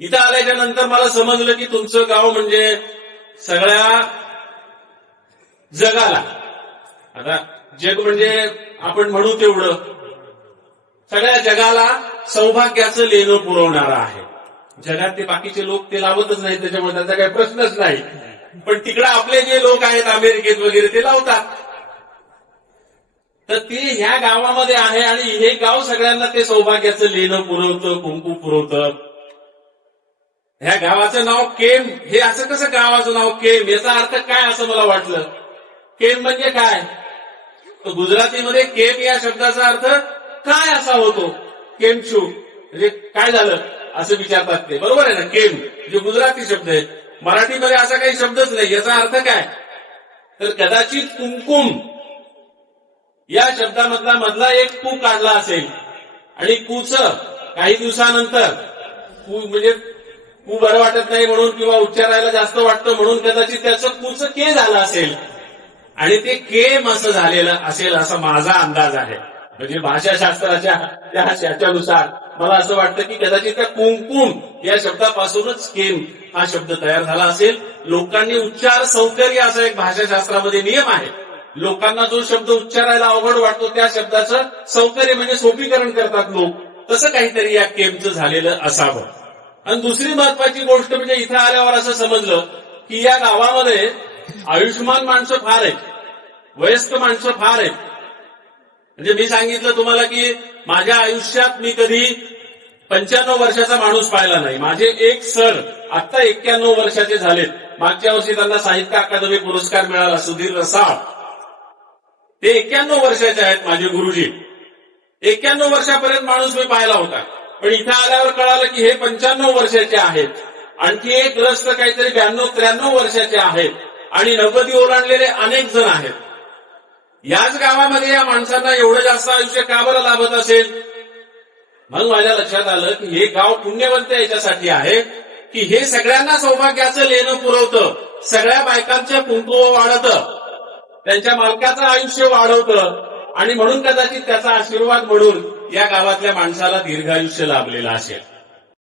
इथं आल्याच्यानंतर मला समजलं की तुमचं गाव म्हणजे सगळ्या जगाला. आता जग म्हणजे आपण म्हणू तेवढं. सगळ्या जगाला सौभाग्याचं लेणं पुरवणारा आहे. जगात ते बाकीचे लोक ते लावतच नाही त्याच्यामुळे त्यांचा काही प्रश्नच नाही. पण तिकडे आपले जे लोक आहेत अमेरिकेत वगैरे ते लावतात. तर ते ह्या गावामध्ये आहे आणि हे गाव सगळ्यांना ते सौभाग्याचं लेणं पुरवतं कुंकू पुरवतं. ह्या गावाचं नाव केम. हे असं कसं गावाचं नाव केम? याचा अर्थ काय असं मला वाटलं? केम म्हणजे काय? गुजरातीमध्ये केम या शब्दाचा अर्थ काय असा होतो? केमचू म्हणजे काय झालं? असं विचारतात ते. बरोबर आहे ना? केम. जे गुजराती शब्द आहे मराठीमध्ये असा काही शब्दच नाही. याचा अर्थ काय? तर कदाचित कुमकुम. या शब्दामधला मधला एक कू काढला असेल. आणि कूच. काही दिवसानंतर. कू म्हणजे कू बरं वाटत नाही म्हणून किंवा उच्चारायला जास्त वाटतं म्हणून कदाचित त्याचं कूच के झालं असेल. आणि ते केम असं झालेलं असेल असा माझा अंदाज आहे. म्हणजे भाषाशास्त्राच्या त्या त्याच्यानुसार मला असं वाटतं की कदाचित त्या कुंकुम या शब्दापासूनच केम हा शब्द तयार झाला असेल. लोकांनी उच्चार सौकर्य असा एक भाषाशास्त्रामध्ये नियम आहे. लोकांना जो शब्द उच्चारायला अवघड वाटतो त्या शब्दाचं सौकर्य म्हणजे सोपीकरण करतात लोक. तसं काहीतरी या केमचं झालेलं असावं. आणि दुसरी महत्वाची गोष्ट म्हणजे इथं आल्यावर असं समजलं की या गावामध्ये आयुष्यमान माणसं फार आहेत वयस्क माणसं फार आहेत. म्हणजे मी सांगितलं तुम्हाला की माझ्या आयुष्यात मी कधी पंच्याण्णव वर्षाचा माणूस पाहिला नाही. माझे एक सर आता एक्क्याण्णव वर्षाचे झालेत. मागच्या वर्षी त्यांना साहित्य अकादमी पुरस्कार मिळाला सुधीर रसाळ. ते एक्क्याण्णव वर्षाचे आहेत माझे गुरुजी. एक्क्याण्णव वर्षापर्यंत माणूस मी पाहिला होता. पण इथं आल्यावर कळालं की हे पंच्याण्णव वर्षाचे आहेत. आणखी एक ग्रस्त काहीतरी ब्याण्णव त्र्याण्णव वर्षाचे आहेत. आणि नव्वदी ओलांडलेले अनेक जण आहेत. याच गावामध्ये या माणसांना एवढं जास्त आयुष्य का बरं लाभत असेल? म्हणून माझ्या लक्षात आलं की हे गाव पुण्यवंत याच्यासाठी आहे की हे सगळ्यांना सौभाग्याचं लेणं पुरवतं. सगळ्या बायकांचं कुंकुव वाढतं. त्यांच्या मालकाचं आयुष्य वाढवतं. आणि म्हणून कदाचित त्याचा आशीर्वाद म्हणून या गावातल्या माणसाला दीर्घायुष्य लाभलेलं असेल.